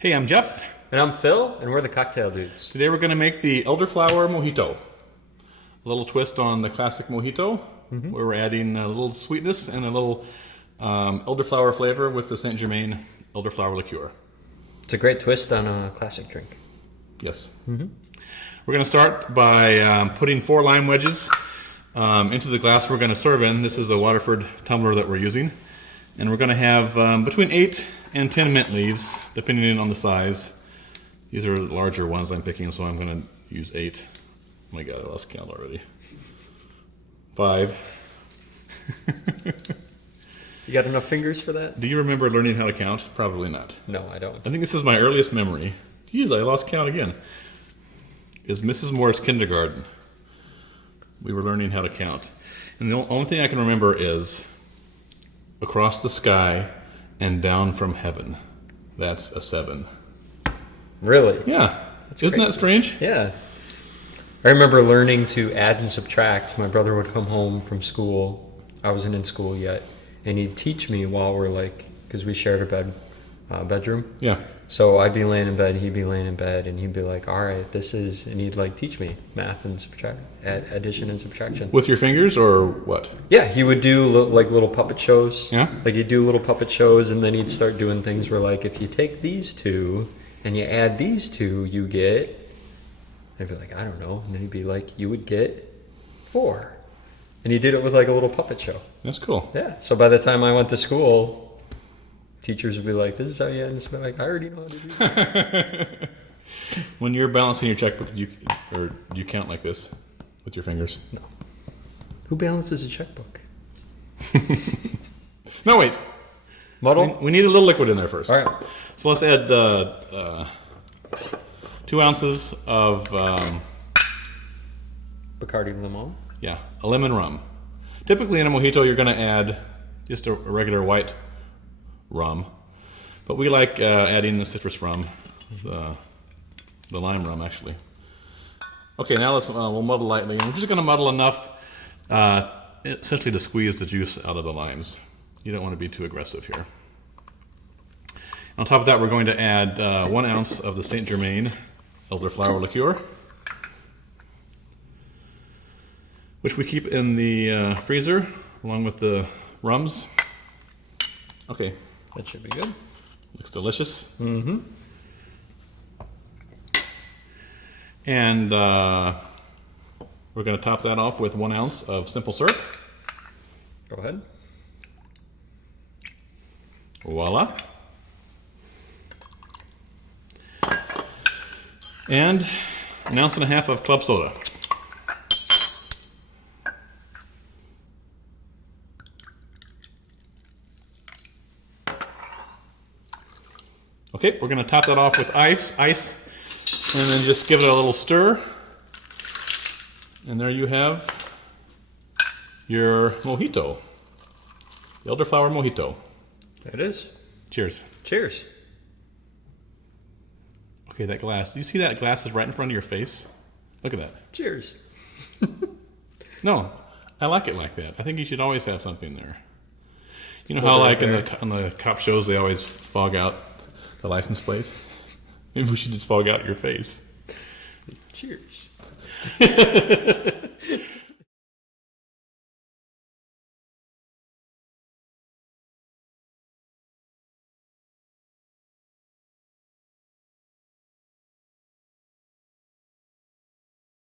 Hey, I'm Jeff. And I'm Phil, and we're the Cocktail Dudes. Today we're going to make the Elderflower Mojito. A little twist on the classic Mojito, where we're adding a little sweetness and a little elderflower flavor with the Saint Germain Elderflower liqueur. It's a great twist on a classic drink. Yes. We're going to start by putting 4 lime wedges into the glass we're going to serve in. This is a Waterford tumbler that we're using. And we're going to have between 8 and 10 mint leaves, depending on the size. These are larger ones I'm picking, so I'm going to use 8. Oh my god, I lost count already. 5. You got enough fingers for that? Do you remember learning how to count? Probably not. No, I don't. I think this is my earliest memory. Jeez, I lost count again. Is Mrs. Moore's kindergarten. We were learning how to count. And the only thing I can remember is across the sky and down from heaven. That's a 7. Really? Yeah. That's Isn't crazy. that strange? Yeah. I remember learning to add and subtract. My brother would come home from school. I wasn't in school yet. And he'd teach me while we're because we shared a bedroom. Yeah. So I'd be laying in bed, he'd be laying in bed, and he'd be like, all right, and he'd teach me math and addition and subtraction. With your fingers or what? Yeah, he would do little puppet shows. Yeah? He'd do little puppet shows, and then he'd start doing things where if you take these two and you add these two, you get... I'd be like, I don't know. And then he'd be like, you would get 4. And he did it with a little puppet show. That's cool. Yeah, so by the time I went to school... Teachers would be like, this is how you end this. I already know how to do that. When you're balancing your checkbook, do you count like this with your fingers? No. Who balances a checkbook? No, wait. Muddle? We need a little liquid in there first. All right. So let's add 2 ounces of... Bacardi limon? Yeah, a lemon rum. Typically in a mojito, you're going to add just a regular white rum, but we like adding the citrus rum, the lime rum actually. Okay, now we'll muddle lightly, and we're just going to muddle enough essentially to squeeze the juice out of the limes. You don't want to be too aggressive here. On top of that, we're going to add 1 ounce of the Saint Germain Elderflower liqueur, which we keep in the freezer along with the rums. Okay. That should be good. Looks delicious. Mm-hmm. And we're going to top that off with 1 ounce of simple syrup. Go ahead. Voila. And 1.5 ounces of club soda. Okay, we're going to top that off with ice, and then just give it a little stir. And there you have your mojito, the Elderflower Mojito. There it is. Cheers. Cheers. Okay, that glass. Do you see that glass is right in front of your face? Look at that. Cheers. No, I like it like that. I think you should always have something there. You know Still how right in the cop shows they always fog out the license plate? Maybe we should just fog out your face. Cheers.